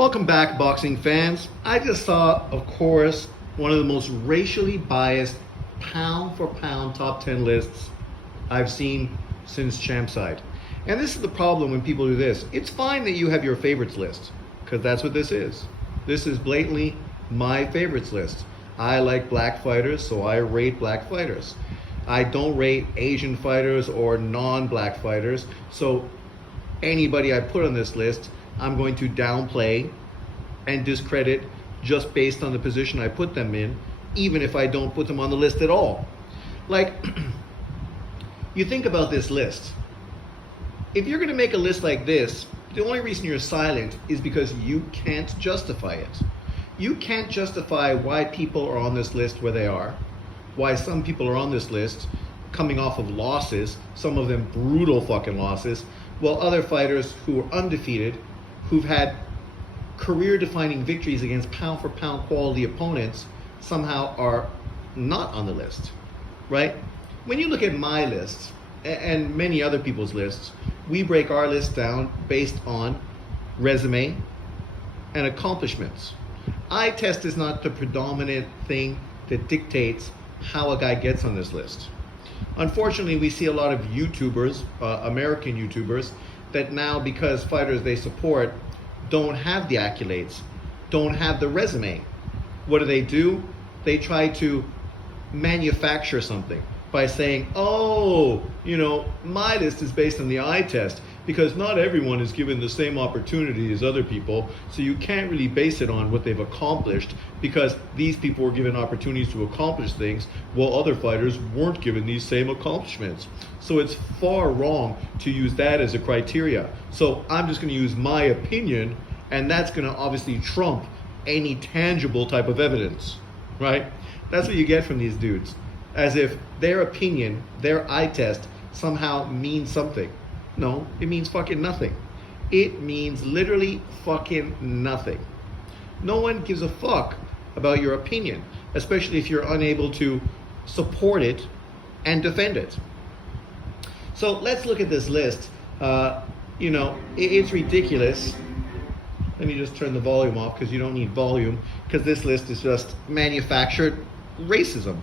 Welcome back, boxing fans. I just saw, of course, one of the most racially biased pound-for-pound top 10 lists I've seen since Champside. And this is the problem when people do this. It's fine that you have your favorites list, because that's what this is. This is blatantly my favorites list. I like black fighters, so I rate black fighters. I don't rate Asian fighters or non-black fighters, so anybody I put on this list, I'm going to downplay and discredit just based on the position I put them in, even if I don't put them on the list at all. Like, you think about this list. If you're going to make a list like this, the only reason you're silent is because you can't justify it. You can't justify why people are on this list where they are, why some people are on this list coming off of losses, some of them brutal fucking losses, while other fighters who are undefeated, who've had career-defining victories against pound-for-pound quality opponents, somehow are not on the list, right? When you look at my list, and many other people's lists, we break our list down based on resume and accomplishments. Eye test is not the predominant thing that dictates how a guy gets on this list. Unfortunately, we see a lot of YouTubers, American YouTubers, that now, because fighters they support don't have the accolades, don't have the resume. What do? They try to manufacture something by saying, oh, my list is based on the eye test, because not everyone is given the same opportunity as other people, so you can't really base it on what they've accomplished, because these people were given opportunities to accomplish things while other fighters weren't given these same accomplishments. So it's far wrong to use that as a criteria. So I'm just going to use my opinion, and that's going to obviously trump any tangible type of evidence, right? That's what you get from these dudes, as if their opinion, their eye test somehow means something. No, it means fucking nothing. It means literally fucking nothing. No one gives a fuck about your opinion, especially if you're unable to support it and defend it. So let's look at this list. It's ridiculous. Let me just turn the volume off, because you don't need volume, because this list is just manufactured racism.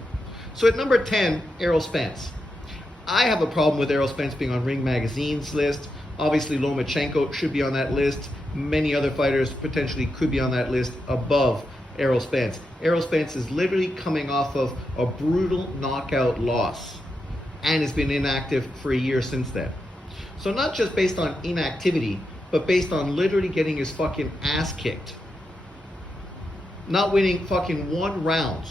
So at number 10, Errol Spence. I have a problem with Errol Spence being on Ring Magazine's list. Obviously, Lomachenko should be on that list. Many other fighters potentially could be on that list above Errol Spence. Errol Spence is literally coming off of a brutal knockout loss and has been inactive for a year since then. So not just based on inactivity, but based on literally getting his fucking ass kicked. Not winning fucking one round.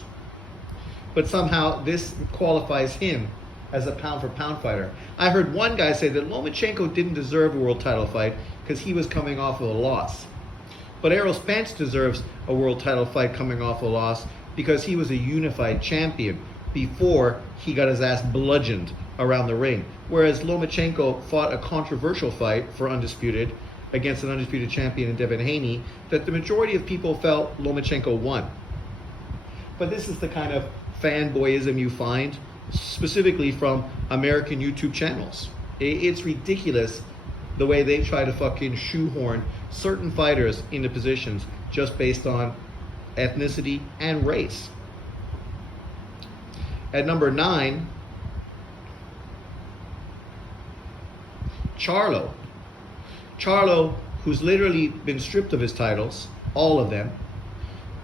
But somehow this qualifies him as a pound-for-pound fighter. I heard one guy say that Lomachenko didn't deserve a world title fight because he was coming off of a loss. But Errol Spence deserves a world title fight coming off a loss because he was a unified champion before he got his ass bludgeoned around the ring. Whereas Lomachenko fought a controversial fight for undisputed against an undisputed champion in Devin Haney that the majority of people felt Lomachenko won. But this is the kind of fanboyism you find specifically from American YouTube channels. It's ridiculous the way they try to fucking shoehorn certain fighters into positions just based on ethnicity and race. At number 9, Charlo. Charlo, who's literally been stripped of his titles, all of them,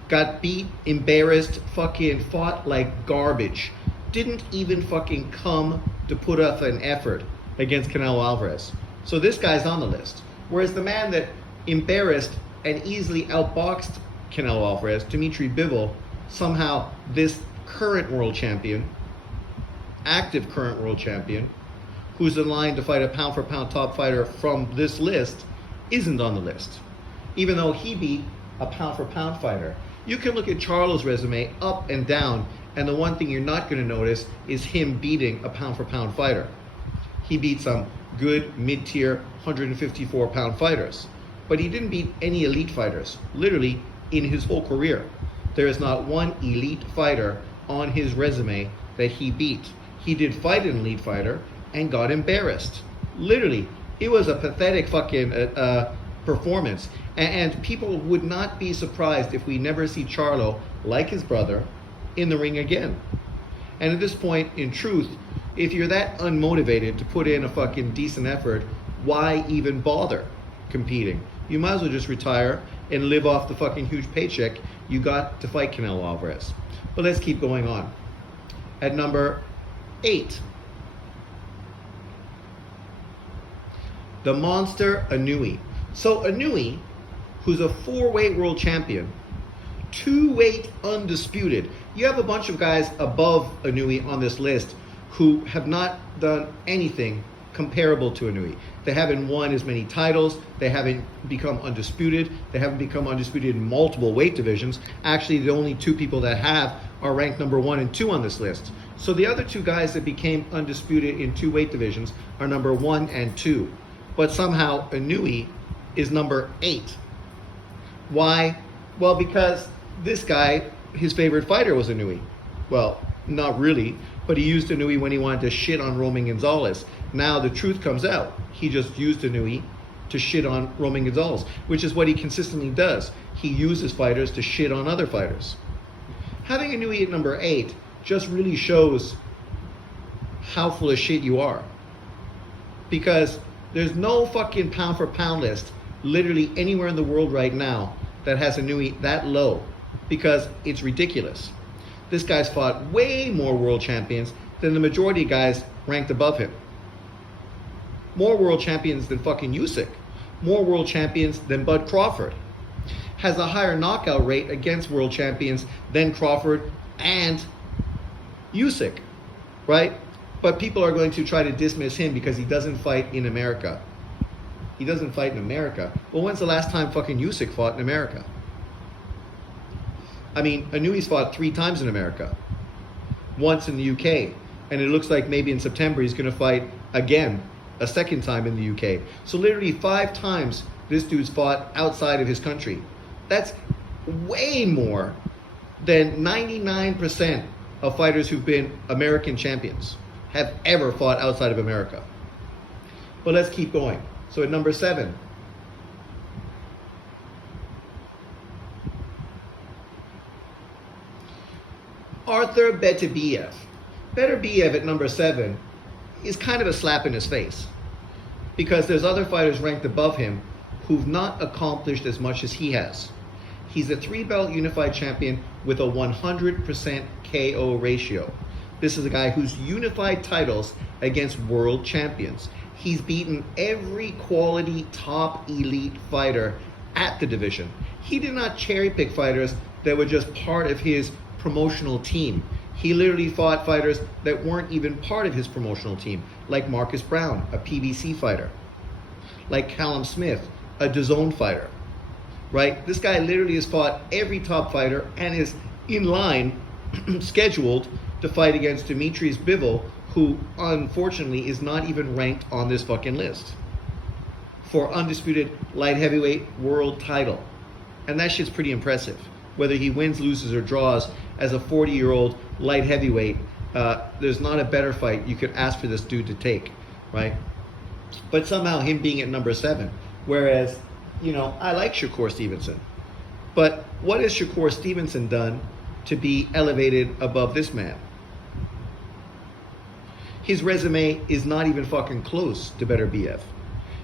got beat, embarrassed, fucking fought like garbage. Didn't even fucking come to put up an effort against Canelo Alvarez. So this guy's on the list. Whereas the man that embarrassed and easily outboxed Canelo Alvarez, Dmitry Bivol, somehow this current world champion, active current world champion, who's in line to fight a pound-for-pound top fighter from this list, isn't on the list. Even though he beat a pound-for-pound fighter. You can look at Charlo's resume up and down, and the one thing you're not going to notice is him beating a pound-for-pound fighter. He beat some good mid-tier 154-pound fighters, but he didn't beat any elite fighters, literally in his whole career. There is not one elite fighter on his resume that he beat. He did fight an elite fighter and got embarrassed. Literally, it was a pathetic fucking performance. And people would not be surprised if we never see Charlo, like his brother, in the ring again. And at this point, in truth, if you're that unmotivated to put in a fucking decent effort, why even bother competing? You might as well just retire and live off the fucking huge paycheck you got to fight Canelo Alvarez. But let's keep going on. At number 8, the monster Inoue. So Inoue, who's a 4-weight world champion, 2-weight undisputed. You have a bunch of guys above Inoue on this list who have not done anything comparable to Inoue. They haven't won as many titles. They haven't become undisputed. They haven't become undisputed in multiple weight divisions. Actually, the only 2 people that have are ranked number 1 and 2 on this list. So the other 2 guys that became undisputed in 2 weight divisions are number 1 and 2. But somehow Inoue is number 8. Why? Well, because this guy, his favorite fighter was Inoue. Well, not really, but he used Inoue when he wanted to shit on Roman Gonzalez. Now the truth comes out. He just used Inoue to shit on Roman Gonzalez, which is what he consistently does. He uses fighters to shit on other fighters. Having Inoue at number 8 just really shows how full of shit you are. Because there's no fucking pound for pound list literally anywhere in the world right now that has Inoue that low, because it's ridiculous. This guy's fought way more world champions than the majority of guys ranked above him. More world champions than fucking Usyk. More world champions than Bud Crawford. Has a higher knockout rate against world champions than Crawford and Usyk, right? But people are going to try to dismiss him because he doesn't fight in America. He doesn't fight in America. Well, when's the last time fucking Usyk fought in America? I mean, Inoue's fought 3 times in America. Once in the UK. And it looks like maybe in September he's going to fight again, a second time in the UK. So literally 5 times this dude's fought outside of his country. That's way more than 99% of fighters who've been American champions have ever fought outside of America. But let's keep going. So at number 7, Arthur Beterbiev. Beterbiev at number 7 is kind of a slap in his face, because there's other fighters ranked above him who've not accomplished as much as he has. He's a 3-belt unified champion with a 100% KO ratio. This is a guy who's unified titles against world champions. He's beaten every quality top elite fighter at the division. He did not cherry pick fighters that were just part of his promotional team. He literally fought fighters that weren't even part of his promotional team, like Marcus Brown, a PBC fighter, like Callum Smith, a DAZN fighter, right? This guy literally has fought every top fighter and is in line, scheduled to fight against Dimitris Bivol, who unfortunately is not even ranked on this fucking list, for undisputed light heavyweight world title. And that shit's pretty impressive. Whether he wins, loses, or draws as a 40-year-old light heavyweight, there's not a better fight you could ask for this dude to take, right? But somehow him being at number 7, whereas, you know, I like Shakur Stevenson. But what has Shakur Stevenson done to be elevated above this man? His resume is not even fucking close to Beterbiev.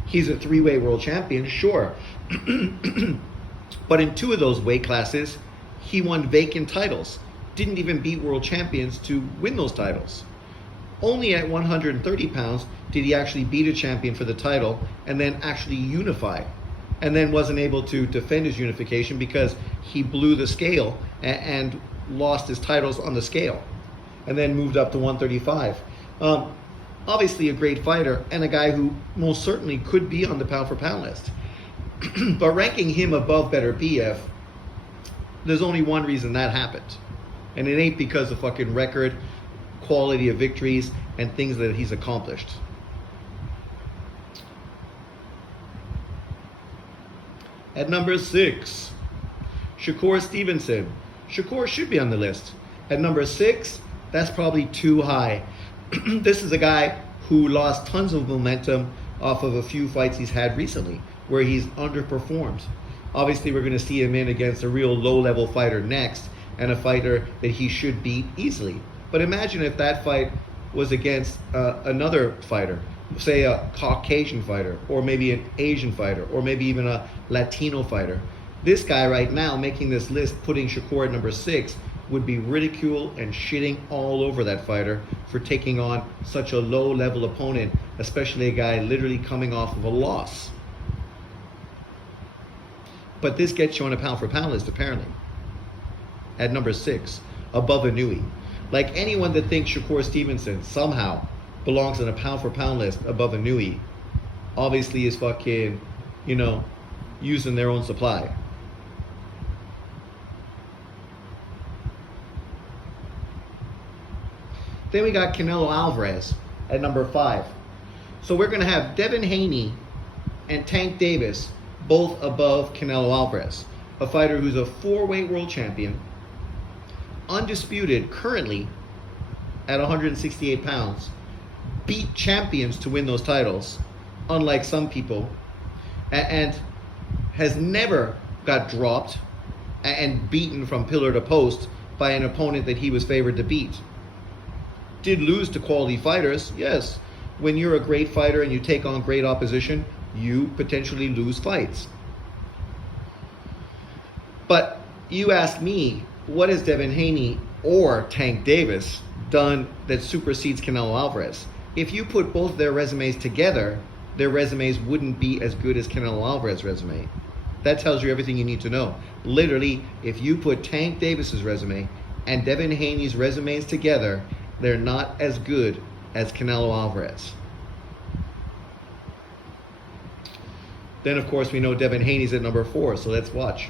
He's a 3-weight world champion, sure. But in 2 of those weight classes, he won vacant titles. Didn't even beat world champions to win those titles. Only at 130 pounds did he actually beat a champion for the title and then actually unify. And then wasn't able to defend his unification because he blew the scale and lost his titles on the scale. And then moved up to 135. Obviously a great fighter and a guy who most certainly could be on the pound for pound list. But ranking him above Beterbiev, there's only one reason that happened. And it ain't because of fucking record, quality of victories, and things that he's accomplished. At number 6, Shakur Stevenson. Shakur should be on the list. At number 6, that's probably too high. This is a guy who lost tons of momentum off of a few fights he's had recently, where he's underperformed. Obviously, we're going to see him in against a real low-level fighter next, and a fighter that he should beat easily. But imagine if that fight was against another fighter, say a Caucasian fighter, or maybe an Asian fighter, or maybe even a Latino fighter. This guy right now making this list, putting Shakur at number 6, would be ridiculed and shitting all over that fighter for taking on such a low-level opponent, especially a guy literally coming off of a loss. But this gets you on a pound-for-pound list, apparently, at number 6, above Inoue. Like, anyone that thinks Shakur Stevenson somehow belongs on a pound-for-pound list above Inoue obviously is fucking, using their own supply. Then we got Canelo Alvarez at number 5. So we're going to have Devin Haney and Tank Davis both above Canelo Alvarez, a fighter who's a 4-weight world champion, undisputed currently at 168 pounds, beat champions to win those titles, unlike some people, and has never got dropped and beaten from pillar to post by an opponent that he was favored to beat. Did lose to quality fighters, yes. When you're a great fighter and you take on great opposition, you potentially lose fights. But you ask me, what has Devin Haney or Tank Davis done that supersedes Canelo Alvarez? If you put both their resumes together, their resumes wouldn't be as good as Canelo Alvarez's resume. That tells you everything you need to know. Literally, if you put Tank Davis's resume and Devin Haney's resumes together, they're not as good as Canelo Alvarez. Then, of course, we know Devin Haney's at number 4, so let's watch.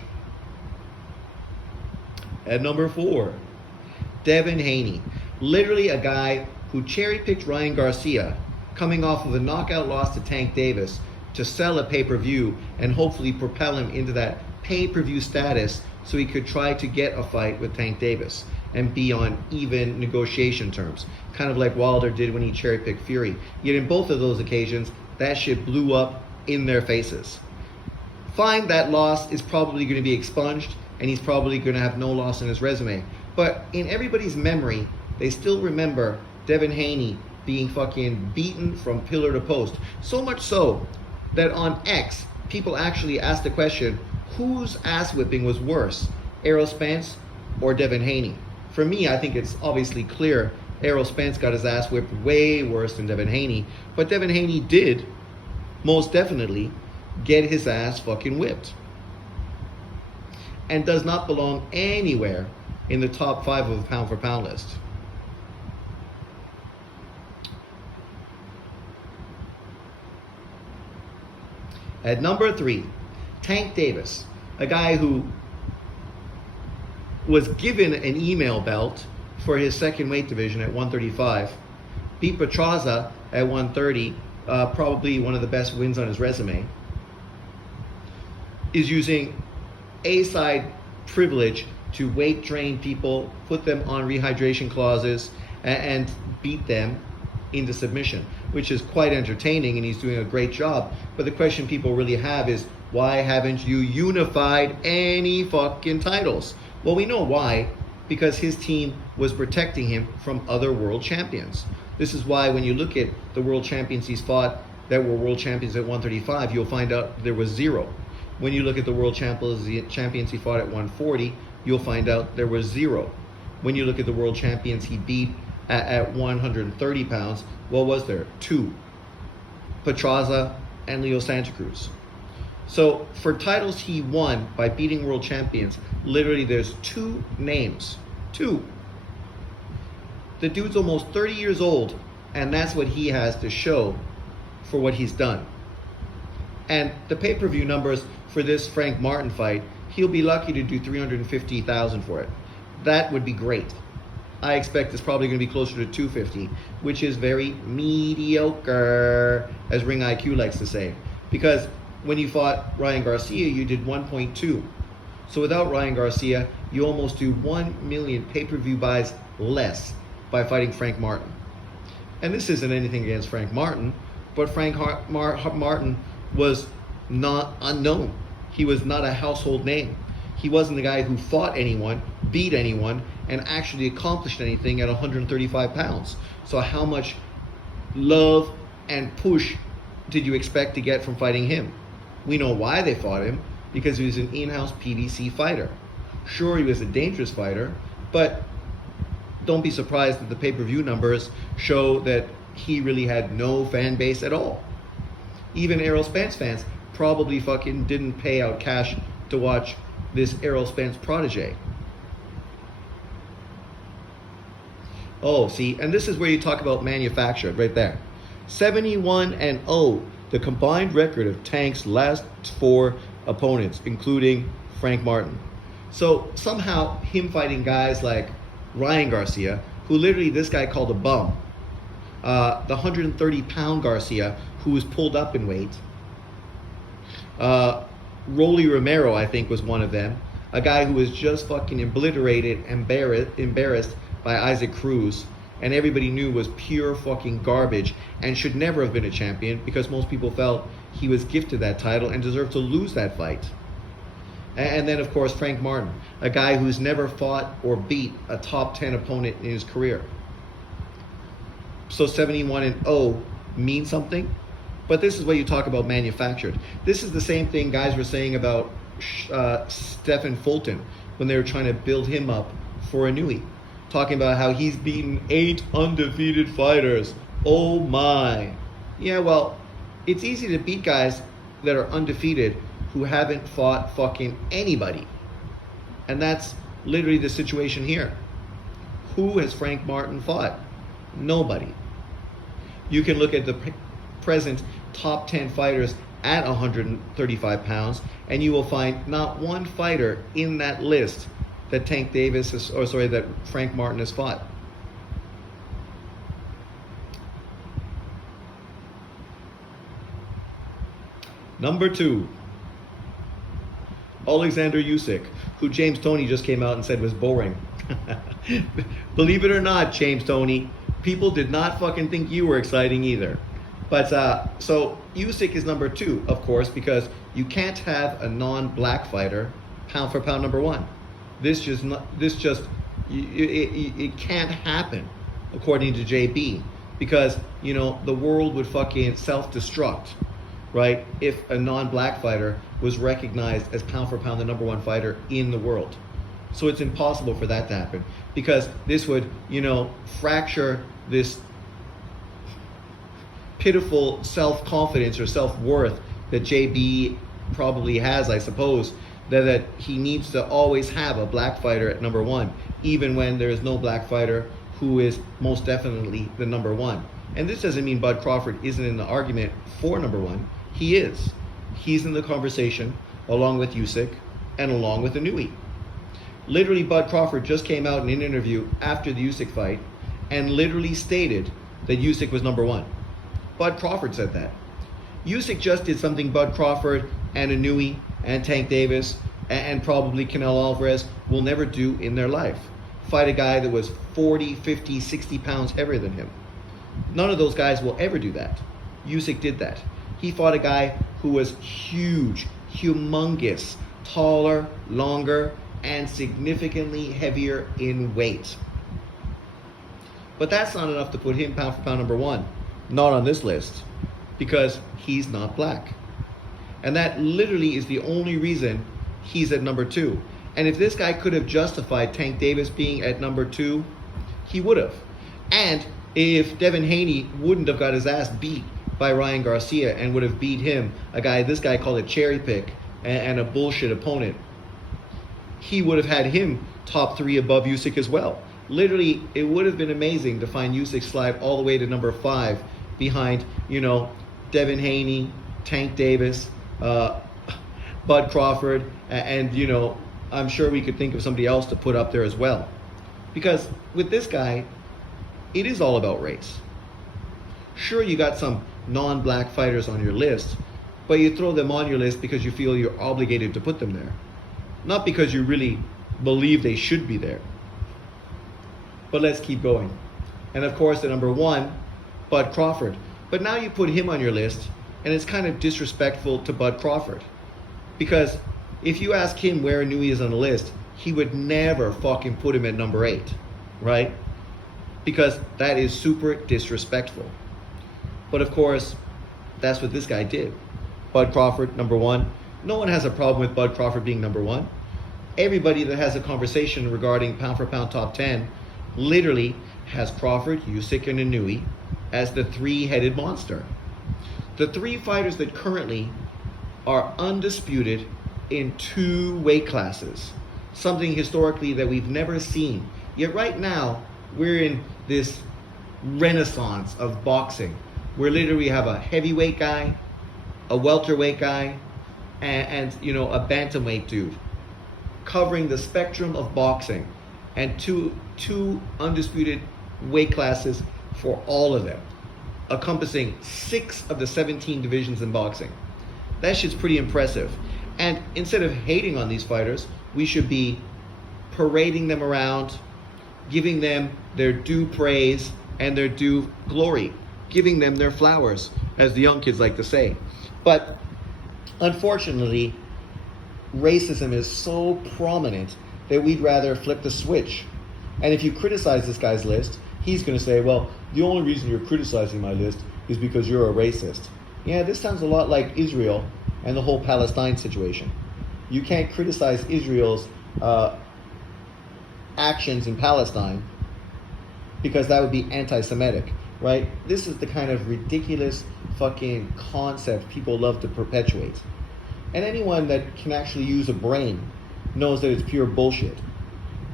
At number 4, Devin Haney. Literally a guy who cherry-picked Ryan Garcia, coming off of a knockout loss to Tank Davis, to sell a pay-per-view and hopefully propel him into that pay-per-view status so he could try to get a fight with Tank Davis and be on even negotiation terms, kind of like Wilder did when he cherry-picked Fury. Yet in both of those occasions, that shit blew up in their faces. Fine, that loss is probably going to be expunged, and he's probably going to have no loss in his resume. But in everybody's memory, they still remember Devin Haney being fucking beaten from pillar to post. So much so that on X, people actually asked the question, whose ass whipping was worse, Errol Spence or Devin Haney? For me, I think it's obviously clear Errol Spence got his ass whipped way worse than Devin Haney, but Devin Haney did most definitely get his ass fucking whipped, and does not belong anywhere in the top 5 of a pound-for-pound list. At number 3, Tank Davis, a guy who was given an email belt for his second weight division at 135, beat Petraza at 130, probably one of the best wins on his resume, is using A-side privilege to weight drain people, put them on rehydration clauses, and beat them into submission, which is quite entertaining, and he's doing a great job. But the question people really have is, why haven't you unified any fucking titles? Well, we know why, because his team was protecting him from other world champions. This is why when you look at the world champions he's fought that were world champions at 135, you'll find out there was 0. When you look at the world champions he fought at 140, you'll find out there was 0. When you look at the world champions he beat at 130 pounds, what was there? 2. Petraza and Leo Santa Cruz. So for titles he won by beating world champions, literally there's 2 names. 2. The dude's almost 30 years old, and that's what he has to show for what he's done. And the pay-per-view numbers for this Frank Martin fight, he'll be lucky to do $350,000 for it. That would be great. I expect it's probably going to be closer to $250, which is very mediocre, as Ring IQ likes to say. Because when you fought Ryan Garcia, you did 1.2. So without Ryan Garcia, you almost do 1 million pay-per-view buys less by fighting Frank Martin. And this isn't anything against Frank Martin, but Frank Martin was not unknown. He was not a household name. He wasn't the guy who fought anyone, beat anyone, and actually accomplished anything at 135 pounds. So how much love and push did you expect to get from fighting him? We know why they fought him, because he was an in-house PDC fighter. Sure, he was a dangerous fighter, but don't be surprised that the pay-per-view numbers show that he really had no fan base at all. Even Errol Spence fans probably fucking didn't pay out cash to watch this Errol Spence protege. Oh, see, and this is where you talk about manufactured right there. 71-0, the combined record of Tank's last 4 opponents, including Frank Martin. So somehow him fighting guys like Ryan Garcia, who literally this guy called a bum, the 130-pound Garcia, who was pulled up in weight, Rolly Romero, I think, was one of them, a guy who was just fucking obliterated, embarrassed by Isaac Cruz, and everybody knew was pure fucking garbage and should never have been a champion, because most people felt he was gifted that title and deserved to lose that fight. And then, of course, Frank Martin, a guy who's never fought or beat a top 10 opponent in his career. So 71-0 means something, but this is what you talk about manufactured. This is the same thing guys were saying about Stephen Fulton when they were trying to build him up for Inoue, talking about how he's beaten 8 undefeated fighters. Oh my. Yeah, well, it's easy to beat guys that are undefeated who haven't fought fucking anybody. And that's literally the situation here. Who has Frank Martin fought? Nobody. You can look at the present top 10 fighters at 135 pounds, and you will find not one fighter in that list that that Frank Martin has fought. Number 2, Alexander Usyk, who James Toney just came out and said was boring. Believe it or not, James Toney, people did not fucking think you were exciting either. But so Usyk is number 2, of course, because you can't have a non-black fighter pound for pound number 1. It can't happen, according to JB, because the world would fucking self-destruct, right, if a non-black fighter was recognized as pound for pound the number 1 fighter in the world. So it's impossible for that to happen, because this would, fracture this pitiful self-confidence or self-worth that JB probably has, I suppose, that he needs to always have a black fighter at number 1, even when there is no black fighter who is most definitely the number 1. And this doesn't mean Bud Crawford isn't in the argument for number 1. He is. He's in the conversation along with Usyk and along with Inoue. Literally, Bud Crawford just came out in an interview after the Usyk fight and literally stated that Usyk was number 1. Bud Crawford said that. Usyk just did something Bud Crawford and Inoue and Tank Davis and probably Canelo Alvarez will never do in their life. Fight a guy that was 40, 50, 60 pounds heavier than him. None of those guys will ever do that. Usyk did that. He fought a guy who was huge, humongous, taller, longer, and significantly heavier in weight. But that's not enough to put him pound for pound number 1. Not on this list, because he's not black. And that literally is the only reason he's at number 2. And if this guy could have justified Tank Davis being at number 2, he would have. And if Devin Haney wouldn't have got his ass beat by Ryan Garcia and would have beat him, this guy called a cherry pick and a bullshit opponent, he would have had him top 3 above Usyk as well. Literally, it would have been amazing to find Usyk slide all the way to number 5 behind, Devin Haney, Tank Davis, Bud Crawford, and I'm sure we could think of somebody else to put up there as well. Because with this guy, it is all about race. Sure, you got some non-black fighters on your list, but you throw them on your list because you feel you're obligated to put them there. Not because you really believe they should be there. But let's keep going. And of course, the number 1, Bud Crawford. But now you put him on your list, and it's kind of disrespectful to Bud Crawford. Because if you ask him where Inoue is on the list, he would never fucking put him at number 8, right? Because that is super disrespectful. But of course, that's what this guy did. Bud Crawford, number 1. No one has a problem with Bud Crawford being number 1. Everybody that has a conversation regarding pound for pound top 10 literally has Crawford, Usyk, and Inoue as the 3-headed monster. The 3 fighters that currently are undisputed in 2 weight classes, something historically that we've never seen. Yet right now, we're in this renaissance of boxing, where literally we have a heavyweight guy, a welterweight guy, and you know, a bantamweight dude, covering the spectrum of boxing, and two undisputed weight classes for all of them, encompassing 6 of the 17 divisions in boxing. That shit's pretty impressive. And instead of hating on these fighters, we should be parading them around, giving them their due praise and their due glory, giving them their flowers, as the young kids like to say. But unfortunately, racism is so prominent that we'd rather flip the switch. And if you criticize this guy's list, he's going to say, well, the only reason you're criticizing my list is because you're a racist. Yeah, this sounds a lot like Israel and the whole Palestine situation. You can't criticize Israel's actions in Palestine because that would be anti-Semitic, right? This is the kind of ridiculous fucking concept people love to perpetuate. And anyone that can actually use a brain knows that it's pure bullshit.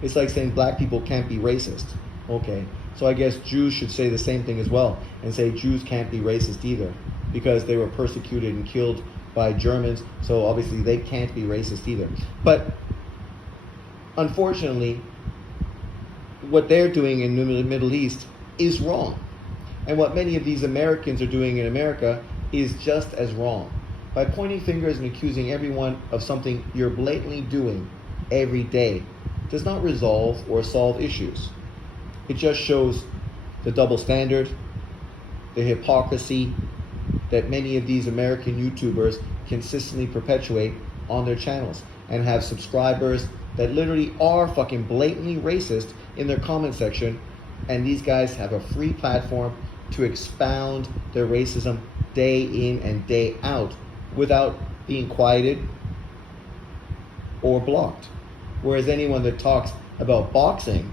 It's like saying black people can't be racist. Okay, so I guess Jews should say the same thing as well and say Jews can't be racist either because they were persecuted and killed by Germans, so obviously they can't be racist either. But unfortunately, what they're doing in the Middle East is wrong. And what many of these Americans are doing in America is just as wrong. By pointing fingers and accusing everyone of something you're blatantly doing every day does not resolve or solve issues. It just shows the double standard, the hypocrisy that many of these American YouTubers consistently perpetuate on their channels and have subscribers that literally are fucking blatantly racist in their comment section, and these guys have a free platform to expound their racism day in and day out without being quieted or blocked. Whereas anyone that talks about boxing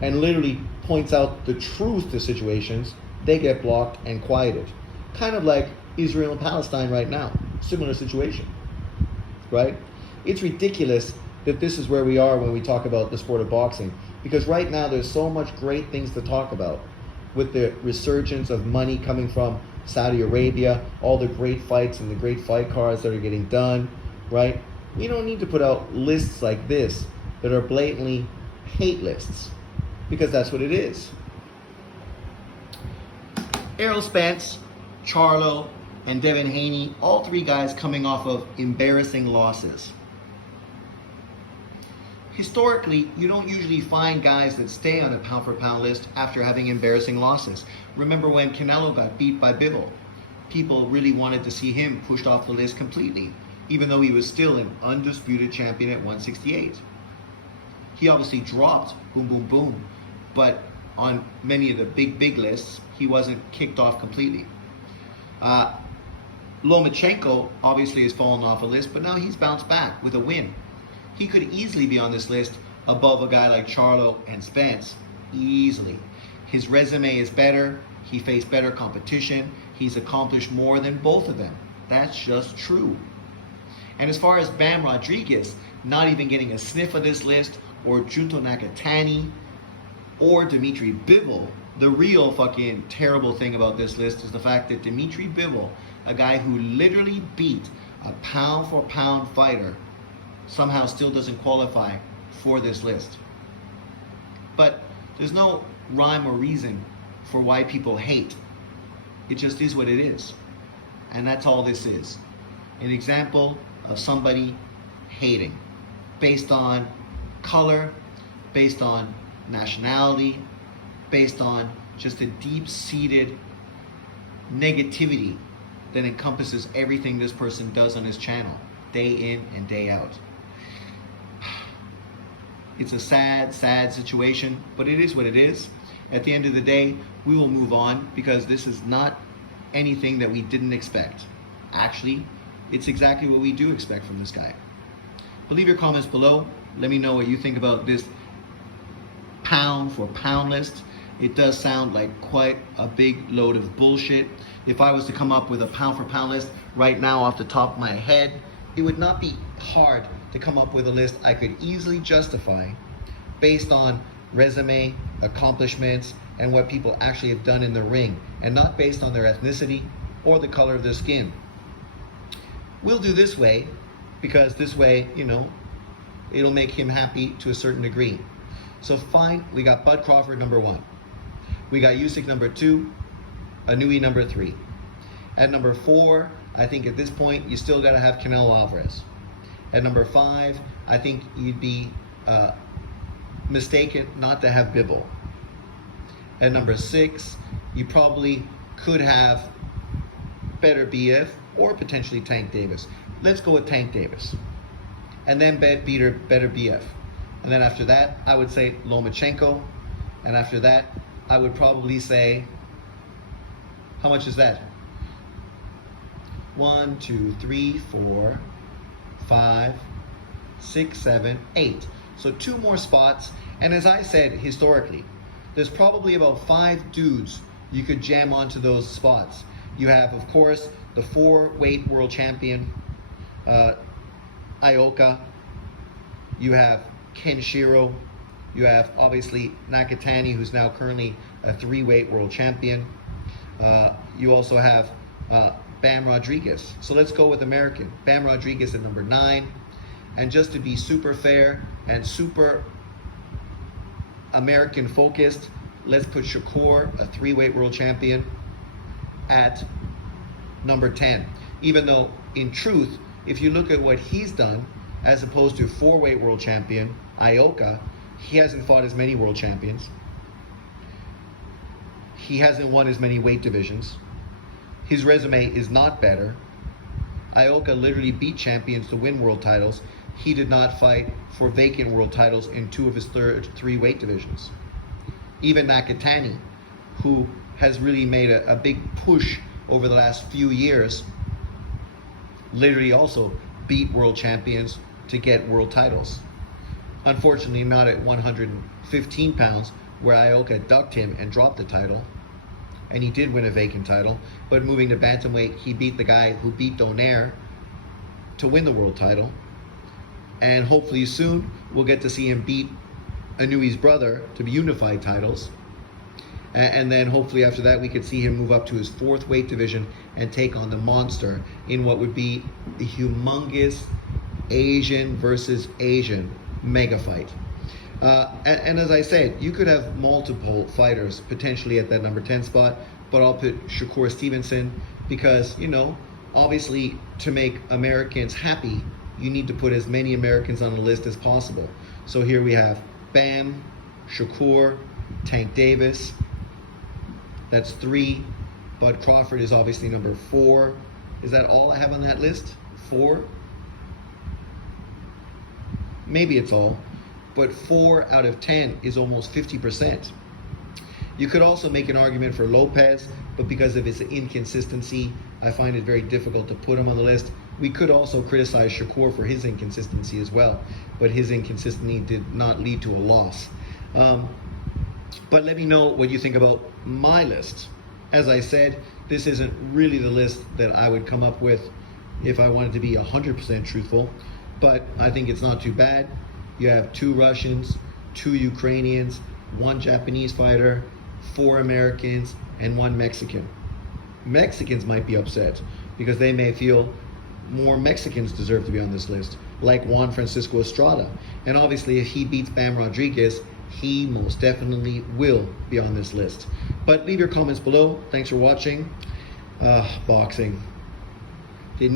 and literally points out the truth to situations, they get blocked and quieted. Kind of like Israel and Palestine right now. Similar situation, right? It's ridiculous that this is where we are when we talk about the sport of boxing, because right now there's so much great things to talk about with the resurgence of money coming from Saudi Arabia, all the great fights and the great fight cards that are getting done, right? We don't need to put out lists like this that are blatantly hate lists, because that's what it is. Errol Spence, Charlo, and Devin Haney, all 3 guys coming off of embarrassing losses. Historically, you don't usually find guys that stay on a pound-for-pound list after having embarrassing losses. Remember when Canelo got beat by Bivol? People really wanted to see him pushed off the list completely, even though he was still an undisputed champion at 168. He obviously dropped boom, boom, boom, but on many of the big lists, he wasn't kicked off completely. Lomachenko obviously has fallen off a list, but now he's bounced back with a win. He could easily be on this list above a guy like Charlo and Spence, easily. His resume is better, he faced better competition, he's accomplished more than both of them. That's just true. And as far as Bam Rodriguez not even getting a sniff of this list, or Junto Nakatani, or Dmitry Bivol, the real fucking terrible thing about this list is the fact that Dmitry Bivol, a guy who literally beat a pound-for-pound fighter, somehow still doesn't qualify for this list. But there's no rhyme or reason for why people hate. It just is what it is. And that's all this is. An example of somebody hating based on color, based on nationality, based on just a deep-seated negativity that encompasses everything this person does on his channel. day in and day out. It's a sad, sad situation, but it is what it is. At the end of the day, we will move on because this is not anything that we didn't expect. Actually, it's exactly what we do expect from this guy. But leave your comments below. Let me know what you think about this pound for pound list. It does sound like quite a big load of bullshit. If I was to come up with a pound for pound list right now off the top of my head, it would not be hard to come up with a list I could easily justify based on resume, accomplishments, and what people actually have done in the ring, and not based on their ethnicity or the color of their skin. We'll do this way because this way, you know, it'll make him happy to a certain degree. So fine, we got Bud Crawford number 1. We got Usyk number 2, Inoue number 3. At number 4, I think at this point, you still gotta have Canelo Alvarez. At number 5, I think you'd be mistaken not to have Bivol. At number 6, you probably could have Beterbiev or potentially Tank Davis. Let's go with Tank Davis. And then Beterbiev. And then after that, I would say Lomachenko. And after that, I would probably say, how much is that? 1, 2, 3, 4, 5, 6, 7, 8. So 2 more spots. And as I said, historically, there's probably about 5 dudes you could jam onto those spots. You have, of course, the 4-weight world champion, Ioka. You have Kenshiro. You have, obviously, Nakatani, who's now currently a 3-weight world champion. You also have Bam Rodriguez. So let's go with American. Bam Rodriguez at number 9. And just to be super fair and super American focused, let's put Shakur, a 3-weight world champion, at number 10. Even though, in truth, if you look at what he's done, as opposed to 4-weight world champion, Ioka, he hasn't fought as many world champions. He hasn't won as many weight divisions. His resume is not better. Ioka literally beat champions to win world titles. He did not fight for vacant world titles in 2 of his 3 weight divisions. Even Nakatani, who has really made a big push over the last few years, literally also beat world champions to get world titles. Unfortunately, not at 115 pounds, where Ioka ducked him and dropped the title. And he did win a vacant title. But moving to bantamweight, he beat the guy who beat Donaire to win the world title. And hopefully soon, we'll get to see him beat Inoue's brother to be unified titles. And then hopefully after that, we could see him move up to his 4th weight division and take on the monster in what would be the humongous Asian versus Asian mega fight. And as I said, you could have multiple fighters potentially at that number 10 spot, but I'll put Shakur Stevenson because, you know, obviously to make Americans happy, you need to put as many Americans on the list as possible. So here we have Bam, Shakur, Tank Davis. That's 3. Bud Crawford is obviously number 4. Is that all I have on that list? 4? Maybe it's all. But 4 out of 10 is almost 50%. You could also make an argument for Lopez, but because of his inconsistency, I find it very difficult to put him on the list. We could also criticize Shakur for his inconsistency as well, but his inconsistency did not lead to a loss. But let me know what you think about my list. As I said, this isn't really the list that I would come up with if I wanted to be 100% truthful, but I think it's not too bad. You have 2 Russians, 2 Ukrainians, 1 Japanese fighter, 4 Americans, and 1 Mexican. Mexicans might be upset because they may feel more Mexicans deserve to be on this list, like Juan Francisco Estrada. And obviously, if he beats Bam Rodriguez, he most definitely will be on this list. But leave your comments below. Thanks for watching. Boxing. The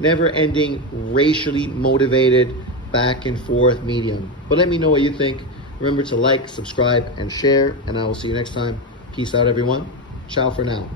never-ending, racially motivated, back and forth medium. But let me know what you think. Remember to like, subscribe, and share, and I will see you next time. Peace out, everyone. Ciao for now.